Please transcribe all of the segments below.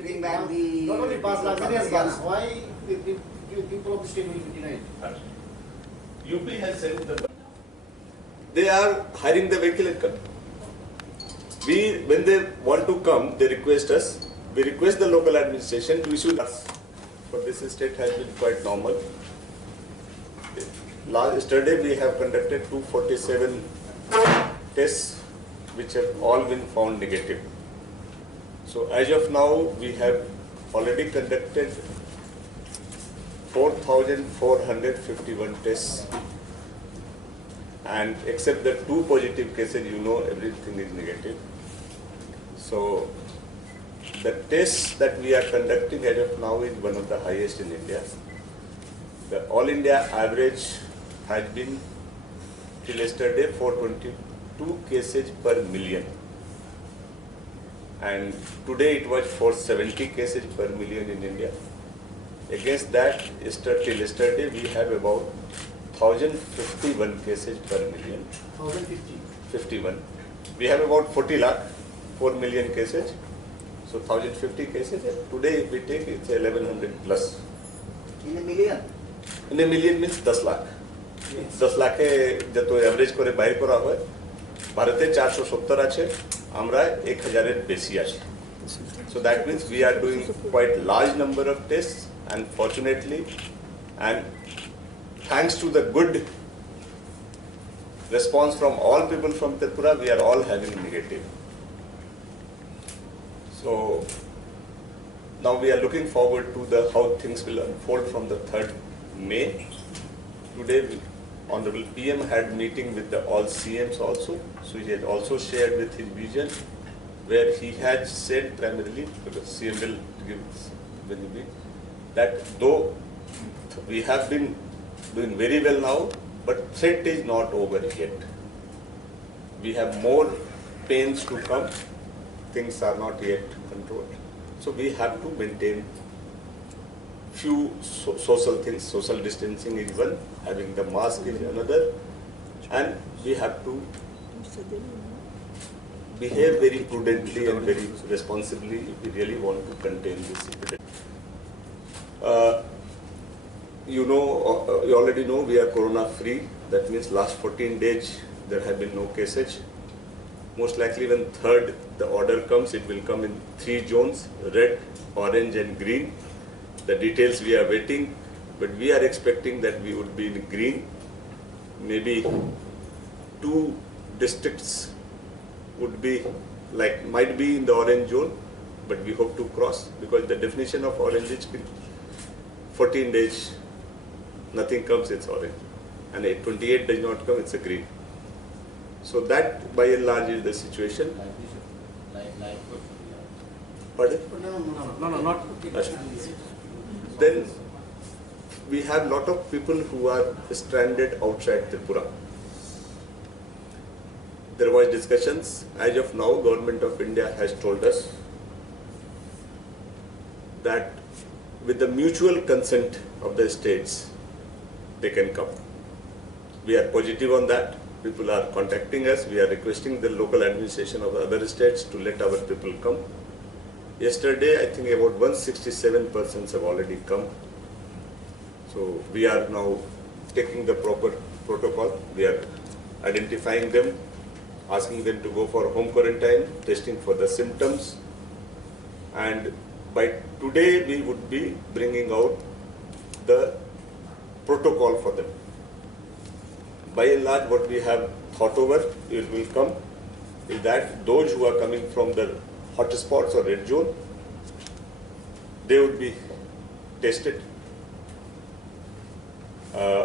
bring back the... Not only pass laws, many has Yeah. Why people of the state will be denied? UP has sent the. They are hiring the vehicle and come. When they want to come, they request us. We request the local administration to issue us. But this state has been quite normal. Yesterday we have conducted 247 tests, which have all been found negative. So as of now, we have already conducted 4,451 tests. And except the 2 positive cases, everything is negative. So the tests that we are conducting as of now is one of the highest in India. The all India average has been till yesterday 422 cases per million. And today it was 470 cases per million in India. Against that, till yesterday we have about 1,051 cases per million. 1,050. 51. We have about 40 lakh, 4 million cases. So 1,050 cases. Today if we take it's 1,100 plus. In a million? In a million means 10 lakh. 10 lakh যত average করে বাইর করা হয় ভারতে 470 আছে আমরা 1000 এর বেশি আছে so that means we are doing quite large number of tests and fortunately and thanks to the good response from all people from Tripura we are all having negative so now we are looking forward to the how things will unfold from the 3rd May today Honorable PM had meeting with the all CMs also, so he had also shared with his vision, where he had said primarily, because CM will give when he that though we have been doing very well now, but threat is not over yet. We have more pains to come, things are not yet controlled. So we have to maintain few social things, social distancing is one, having the mask is another, and we have to behave very prudently and very responsibly if we really want to contain this epidemic. You already know we are corona free. That means last 14 days there have been no cases. Most likely when 3rd the order comes, it will come in 3 zones, red, orange and green. The details we are waiting, but we are expecting that we would be in green. Maybe 2 districts would be might be in the orange zone, but we hope to cross because the definition of orange is 14 days, nothing comes, it's orange. And if 28 does not come, it's a green. So that by and large is the situation. Pardon? No, not. Then we have lot of people who are stranded outside Tripura. There was discussions. As of now, Government of India has told us that with the mutual consent of the states, they can come. We are positive on that. People are contacting us. We are requesting the local administration of the other states to let our people come. Yesterday, I think about 167 persons have already come. So we are now taking the proper protocol. We are identifying them, asking them to go for home quarantine, testing for the symptoms. And by today, we would be bringing out the protocol for them. By and large, what we have thought over, it will come, is that those who are coming from the hotspots or red zone, they would be tested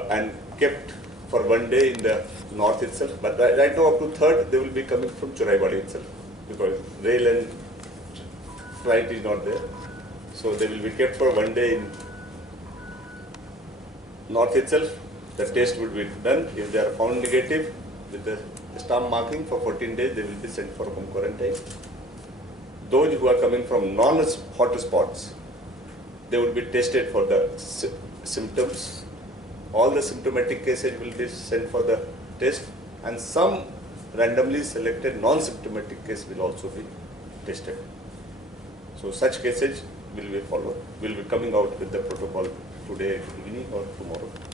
and kept for 1 day in the north itself. But right now up to 3rd, they will be coming from Churaibadi itself because rail and flight is not there. So they will be kept for 1 day in north itself. The test would be done. If they are found negative with the stamp marking for 14 days, they will be sent for home quarantine. Those who are coming from non-hotspots, they would be tested for the symptoms. All the symptomatic cases will be sent for the test, and some randomly selected non-symptomatic case will also be tested. So So such cases will be followed. Will be coming out with the protocol today evening or tomorrow.